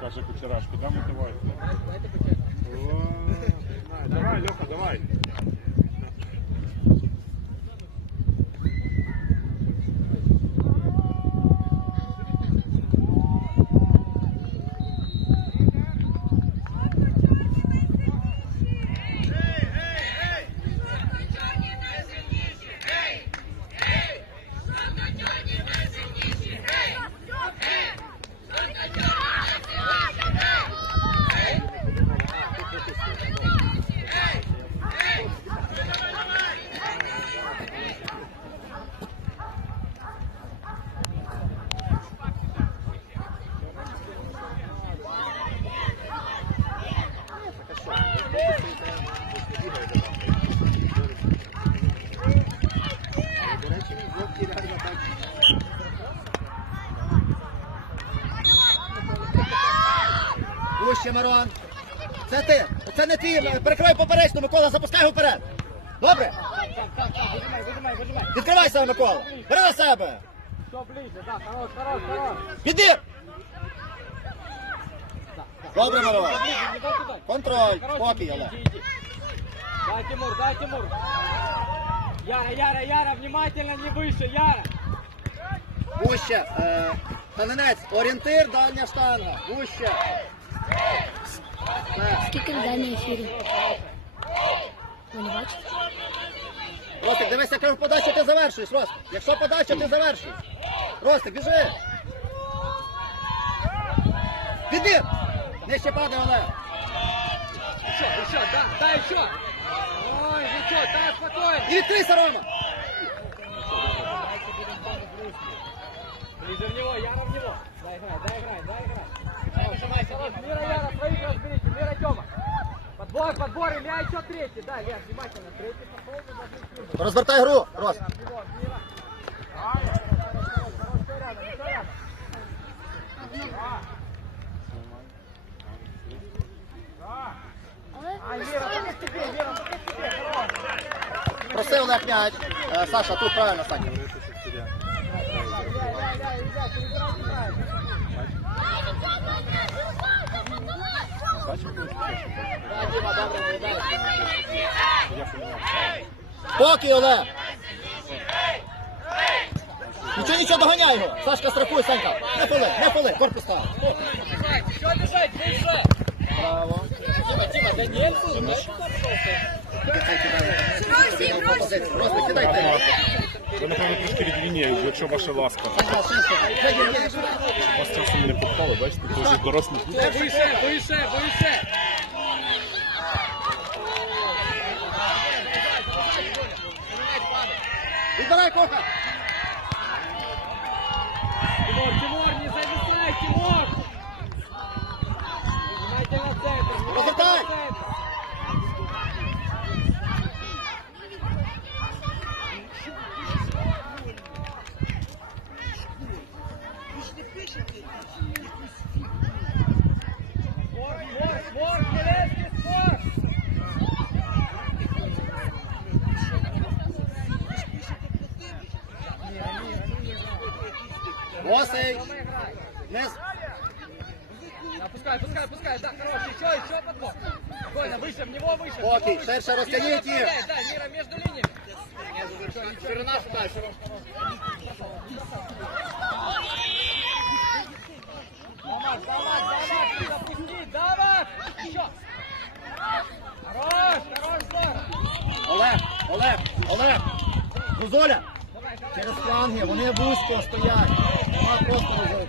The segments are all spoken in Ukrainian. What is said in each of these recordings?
каже Кучерашко, де мотивація? О, Давай, Льоха, давай. До речі, він жовтий реально так. Вище, Мирон. Це ти. Це не ти. Перекривай поперечно, Микола, запускай його вперед. Добре? Відкривайся, Микола. Бери на себе. Підбір. Добре, Мирон. Контроль. Спокій, Олег. Дай, Тимур, дай, Тимур. Яра, Яра, Яра, внимательно, не выше, Яра. Вище. Е, Танинець. Орієнтир, дальня штанга. Вище. Скільки людей на ефірі? Ви не бачите? Ростик, дивись, яку подачу ти завершуєш, Ростик. Якщо подача, ти завершуєш. Ростик, біжи. Підбір. Нижче падає Олег. Еще, еще, да, да, еще. Ой, ничего, да, спокойно. І відкрийся, Рома. Ближе в него, Яра в него. Дай играй, дай играй, дай играй. Давай, сжимайся, хорош, Мира, Яра, своих разберите, Мира, Тёма. Подбор, подбор, Илья еще третий, да, Илья, внимательно, третий пошел, ты должны скинуть. Розвертай гру, Рост. Мира, Мира. Хорош, хорош, всё рядом, всё Спокій, Олег. Нічого, нічого, доганяй його. Сашка, страхуй, Санька. Не пили, не пили, корпус став. Что бежать, выше? Браво. Тима, Тима, да нет, дай туда, пожалуйста. Ростик, кидай ти. Ви, напевно, трошки перед лінією, якщо ваша ласка. Саша, ширше. Вже є, є. Вас часом не попали, бачите, це вже дорослі. Выше, выше, выше. Відбирай коха. Їх. направляй, Да, Мира между линиями. Ширина сюда, ширина. Давай, давай, давай, запусти, давай! Еще! Хорош, хорош, здорово! Олег, Олег, Олег. Гузоля. Давай, Через фланги, вони вузько стоять. Нема просто розрив.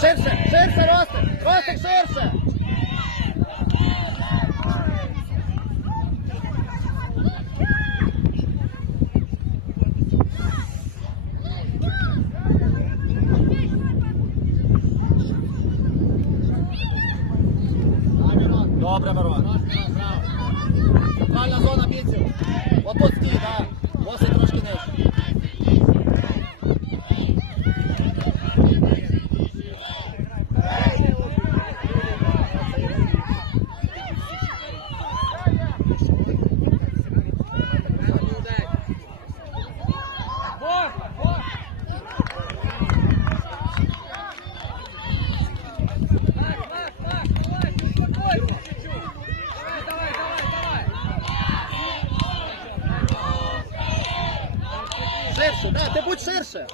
Ширше, ширше, Ростик, Ростик, ширше. Добре, Мирон. Центральна зона бійців. Отут стій, так. Досить трошки нижче. не удай. Вот, вот. Так, так, так, давай, успокойся чуть-чуть. Давай, давай, давай, давай. Ширше, да, ти будь ширше.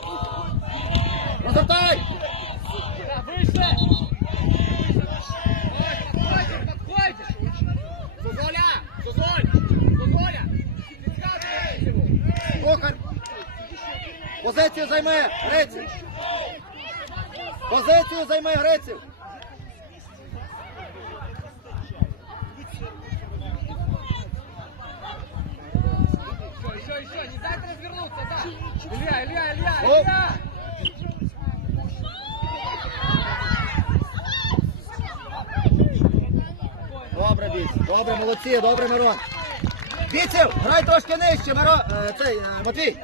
Розвертай. Да, выше. Подходишь, подходишь. Сузоля, Сузоль, Сузоля. Подсказывай его. Кохар. Позицію займе, Гриців. Позицію займе, да. Илья, Илья, Илья, Илья. Добре, бійці, добре, молодці, добре, Мирон. Бійців, грай трошки нижче, Мирон, е, цей, е, Матвій.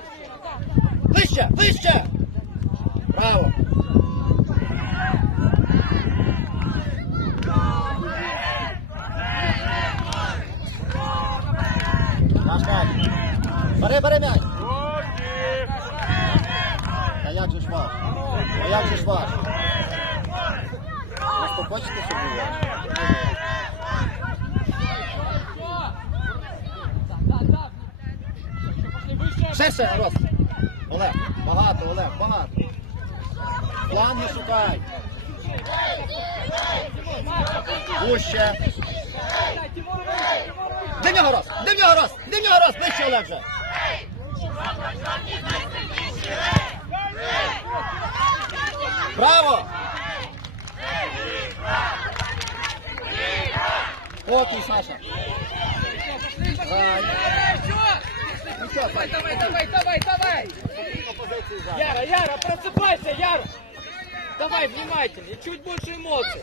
Вище, вище. Браво. Бери, бери м'яч. Та як же ж ваш? А як же ж ваш? Да, да. Пошли выше. Ширше, Рос. Олег, багато, Олег, багато. Фланги шукай. Вуще. Да, Тимур выше, Тимур выше. Де в нього Рос? Де в нього Рос? Де в нього Рос? Нижче, Олег вже. Браво! Окей, Саша. Пошли, пошли. Давай. Давай, Давай, давай, давай, Яра, Яра, просыпайся, Яра. Давай, внимательнее, чуть больше эмоций.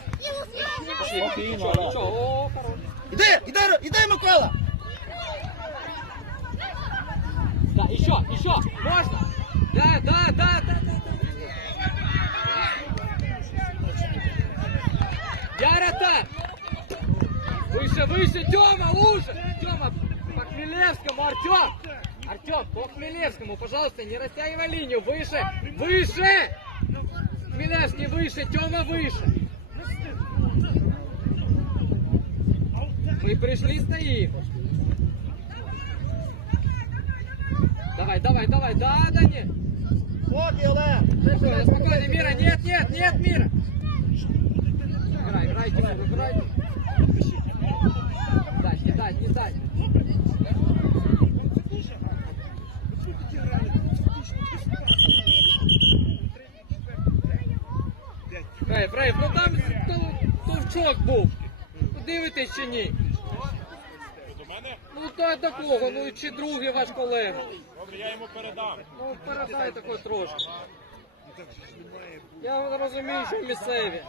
Спокійно, Ничего, да. ничего, о, хорош. Іди, іди, іди, Микола! Да, еще, еще, можно? Да, да, да, да, да. да. Яра-то! Выше, выше, Тёма, лучше! Тёма, по Хмелевскому, Артём! Артём, по Хмелевскому, пожалуйста, не растягивай линию, выше, выше! Хмелевский выше, Тёма выше! Мы пришли, стоим. Давай, давай, давай, да, да, нет. Окей, Олег! Спокойно, спокойно, Мира, нет, нет, нет, Мира. Играй, играй, Тимур, играй. Да, да, не кидай. Фрейв, Фрейв, ну там товчок був. Подивитесь чи ні? Ну то такого, ну чи другий ваш колега. Добре, я йому передам. Ну передай такой трошки. Я розумію, що місцеві.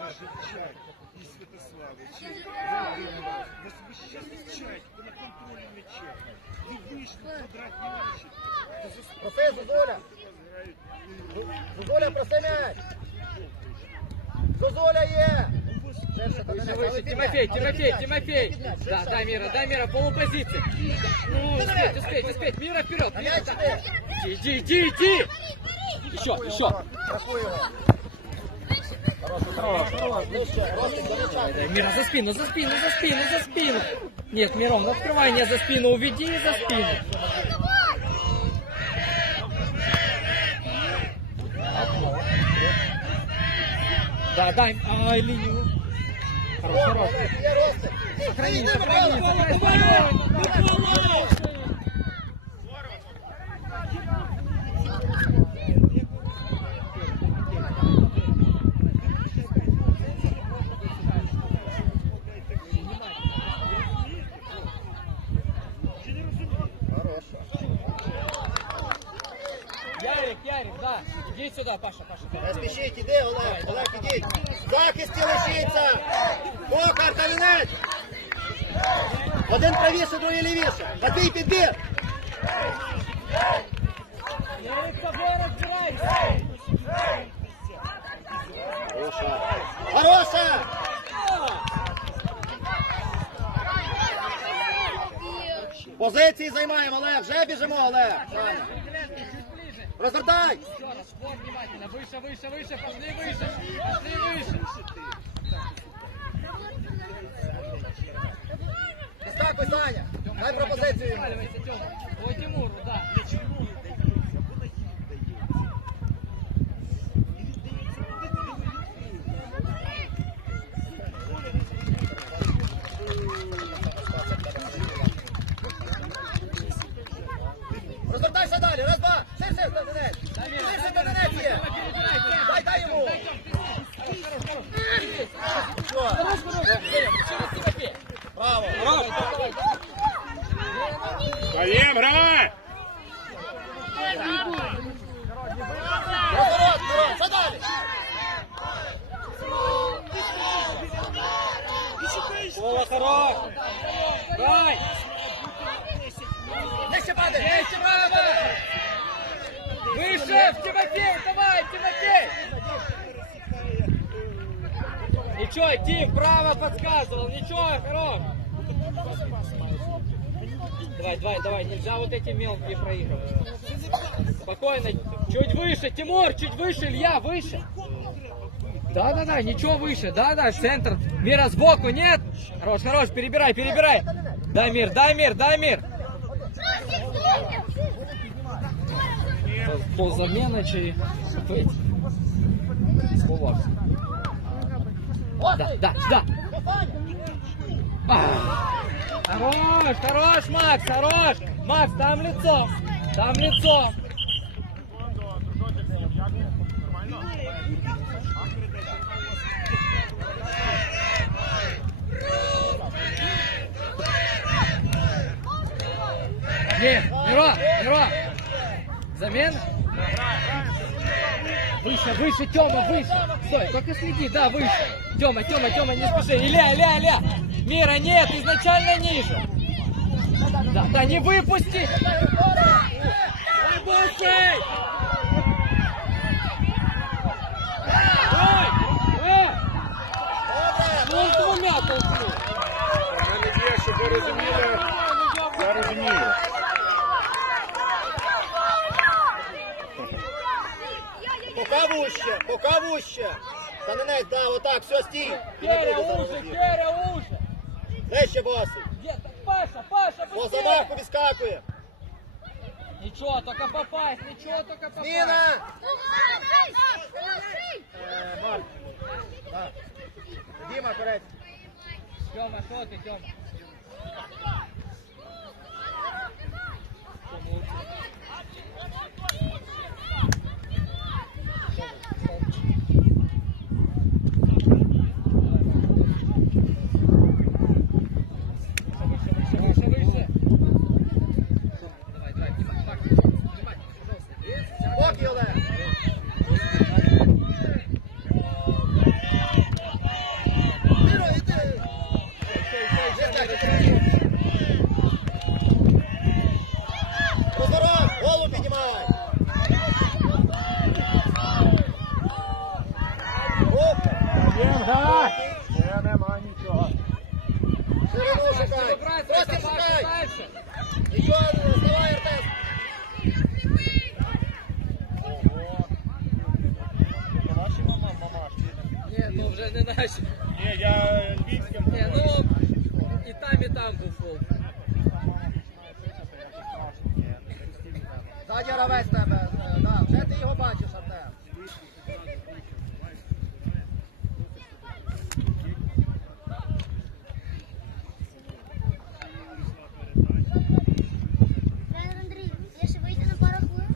і Святославич. Вас весь час на контролі м'яча. Проси, Зозуля. Зозуля, проси м'яч. Зозуля є. Выше, выше, Тимофей, Тимофей, Тимофей. Да, дай Мира, дай Мира, полупозиции. Ну, успеть, успеть, успеть. Мира вперед, Мира. іди. Иди, иди, иди. Еще, еще. Мира, за спину, за спину, за спину, за спину. Нет, Мирон, открывай не за спину, уведи за спину. Да, дай, ай, линию. Хорош, хорош. Є Ростик. Сохрани, сохрани, сохрани. Ярик, Ярик, да. Иди сюда, Паша, Паша. Не спішіть, іди, Олег, Олег, ідіть. Захисті лишиться. Токар, Камінець. Один правіше, другий лівіше. Матвій, підбір. Ярик, с тобой разбирайся. Хороша. Хороша. Позиції займаємо, Олег. Вже біжимо, Олег. Саня. Розвертай. Еще раз, вот внимательно. Выше, выше, выше, пошли выше. Пошли выше. Дискакуй, Саня. Дай пропозицію йому. Проваливайся, Тёма. О, Тимуру, да. Мелкие проигрывать. Спокойно, чуть выше, Тимур, чуть выше, Илья, выше. Да, да, да, ничего выше, да, да, центр. Мира сбоку, нет? Хорош, хорош, перебирай, перебирай. Дай мир, дай мир, дай мир. Ползамена чи бить. Сховався. Да, да, да. Хорош, хорош, Макс, хорош. Макс, там лицо. Там лицо. Не, Миро, Миро. Замена? Выше, выше, Тёма, выше. Стой, только следи, да, выше. Тёма, Тёма, Тёма, не спеши. Иля, Иля, Иля. Мира, нет, изначально ниже. Да, да, не выпусти. Не ой, ну он двумя толкнул. Мене. Я розумію. Пока вуще, пока вуще. Танинець, да, отак, все, стій. Не зараз уже. Керя, уже. Нижче, босий. Где-то, Паша, Паша, По быстрее. замаху відскакує. Ничего, только попасть, ничего, только попасть. Зміна. Е, Марк. Да. Діма, коректно. Тёма, что ты, Тёма? Ззаді гравець тебе. е, вже ти його бачиш, Артем. Тренер Андрій, я ще вийти на пару хвилин?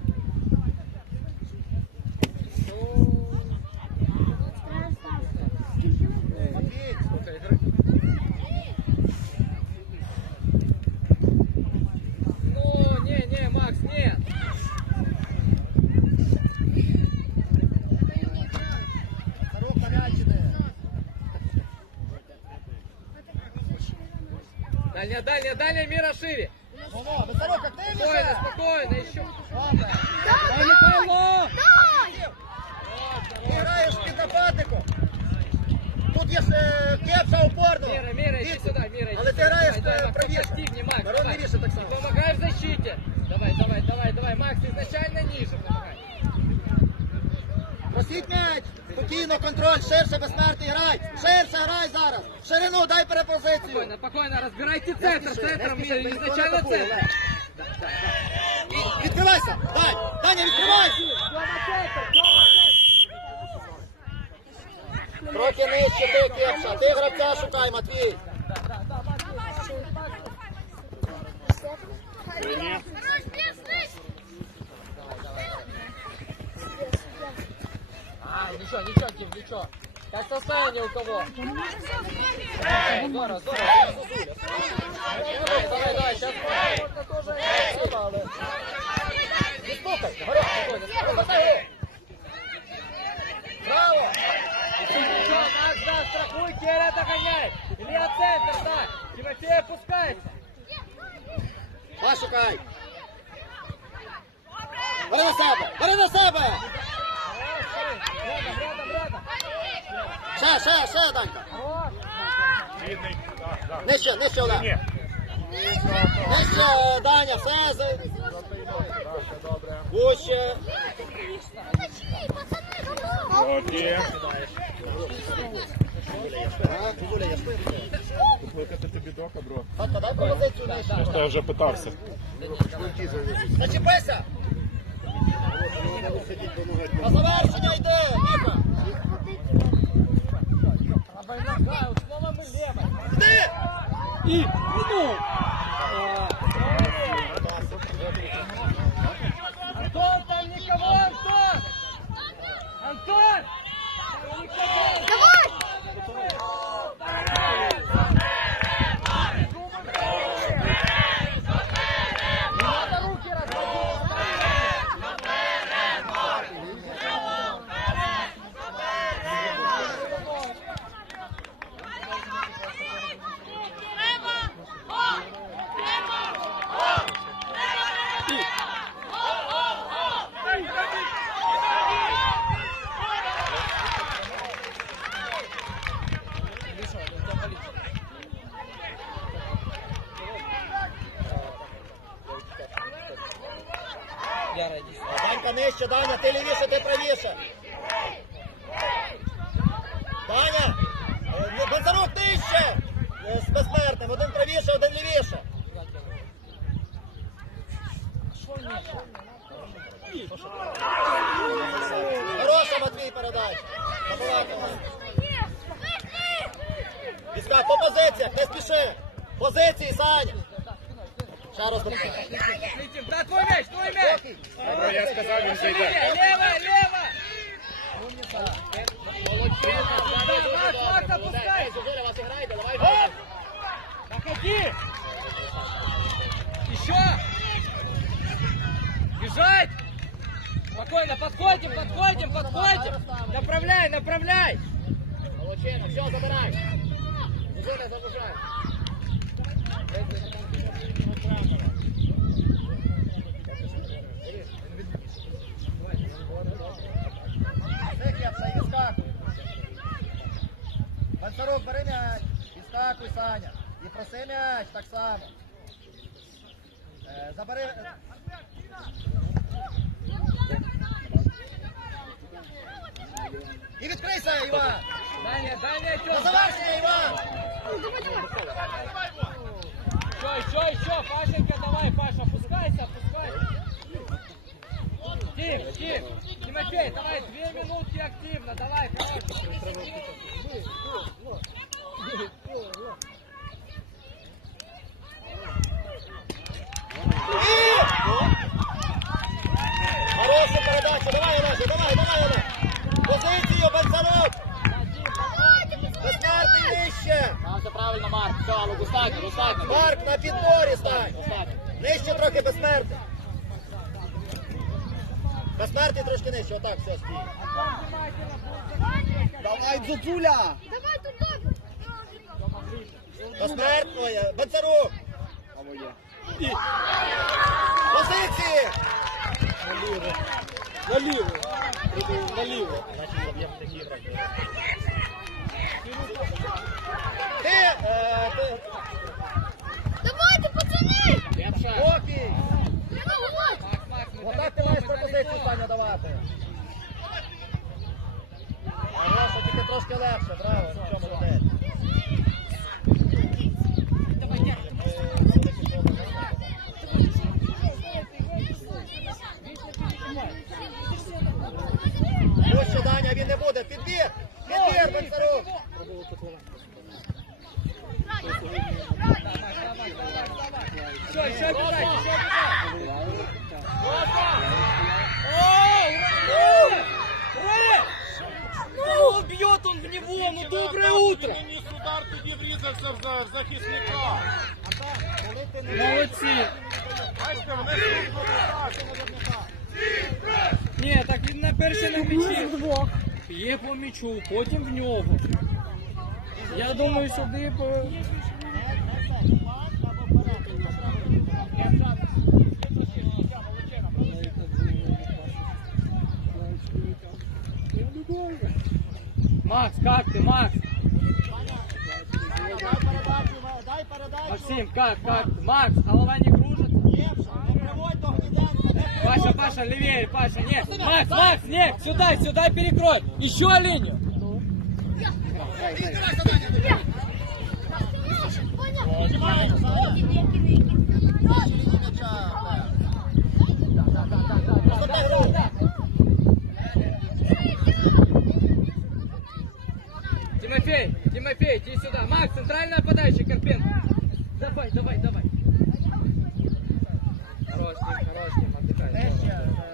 Тренер став. Матвій, Слухай, гра- Ну, не, не, Макс, нет. Рук на м'яч іде. Дальняя, дальняя, дальняя, мира шире. Ну, ну, Спокойно, спокойно, еще. Дай, Михайло! Граєш під нападником. Тут є кепша опорно. Мира, Мира, иди сюда, Мира, иди Але ти сюда. граєш Давай, е, давай, активнее, Макс. Мирон давай. лівіше так И само. помогай в защите. Давай, давай, давай, давай. Макс, изначально ниже помогай. Просіть м'яч. Спокійно, контроль, ширше, безсмертний, грай. Ширше грай зараз. В Ширину дай перепозицію. Спокойно, спокойно, разбирайте Центр, изначально атакує, центр. Відкривайся. Дай. Даня, відкривайся. Трохи нижче ти, Кепша. Ти гравця шукай, Матвій. А, ничего, ничего, Ким, ничего. Как состояние у кого? Здорово, здорово. Давай, давай, давай, сейчас можно тоже. Не стукай. Горох, спокійно. Спокійно, гри. Браво. Ничего, Макс, да, страхуй, Керя догоняй. Илья центр, да. Тимофей опускается. Пас шукай. Бери на себе. Бери на себе. Рядом, рядом, рядом. Ще, ще, ще, Данька. Хорош. Бідний. Так, так. Нижче, нижче, Олег. Ні. Нижче, Даня, все. з- Вуще. Окей. А, Кузуля, я спив. Викликати тобі дока, бро. Батько, дай пропозицію нижче. Я вже питався. Зачепися. На завершення йде, Ніка. Обойна, да, вот снова мы лево. Йди. И, ну. Антон, там никого, Антон! Антон! Там никого! Давай! Не надо руки разводить! Яра, иди сюда. Данька нижче, Даня, ти лівіше, ти правіше. Даня, е, не- Бондарук нижче. Е, З безсмертним, один правіше, один лівіше. Хороша, Матвій, передача. Забалакала. По позиціях, не спіши. Позиції, Саня. Ще раз допомогу. Летим. Да, твой мяч, твой мяч! Бро, я сказав, він зайде. Лево, лево! Заходи! Еще! Бежать! Спокойно, подходим, подходим, подходим! Направляй, направляй! Молодчина, все, забирай. Зузина, загружай. Бонцарук, бери м'яч. Відскакуй, Саня. І проси м'яч так само. Е, Забери. І відкрийся, Іван! Дальня, дальня, На Тём. завершення, Іван! Еще, еще, еще, Пашенька, давай, Паша, опускайся, опускайся. Тим, Тим, Тимофей, давай, две минутки активно, давай, хорошо. Хороша передача, давай, Олеже, давай, давай, Олег! Позицію, Бенцарок! Безсмертний нижче! Там все Марк, достатньо, достатньо. Марк на підборі стань! Нижче трохи безсмертний. Безсмертний трошки нижче, отак все стій. Давай, Дзуцуля! Давай тут добре. Безсмертний, Бенцарук! Позиції! Наліво. Наліво. Е, ти, Давайте, пацани! Окей! Отак ти маєш пропозицію. Саня давати. Хороша, тільки трошки легше, браво, Макс, как ты, Макс? Максим, как, как? Макс, голова не кружится? Паша, Паша, левее, Паша, нет. Макс, Макс, нет, сюда, сюда перекрой. Еще линию. Розвертай Тимофей, иди сюда. Макс, центральная подача, Карпенко. Давай, давай, давай. Хорош, Тим, хорош, Тим, отдыхай.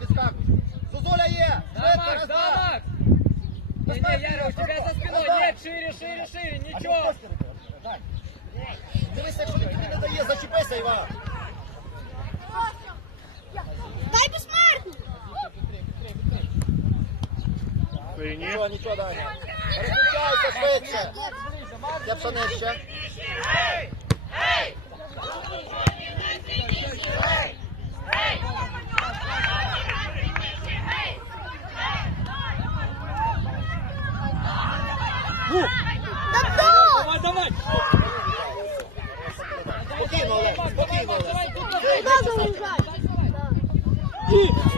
Відскакуй. Зозуля є! Швидко, раз, два. Не-не, Яра, у тебя за спиной. Нет, шире, шире, шире, ничего. Дай. Дивися, якщо він тобі не дає, зачепися, Іван. Дай безсмертний! Нічого, нічого, Даня. Переключайся швидше. Це пшенище. Давай, давай. Спокійно, Олег, спокійно, Олег. Давай, тут, тут. Ти, Куда заїжджай?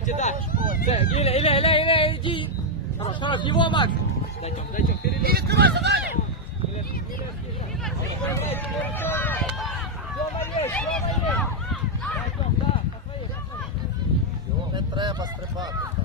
Перекрывайте, да. Да, Иля, Иля, Иля, Иля, иди. Хорош, хорош, его, Макс. Дойдем, дойдем, І вперед. відкривайся, Даня. Не треба стрибати.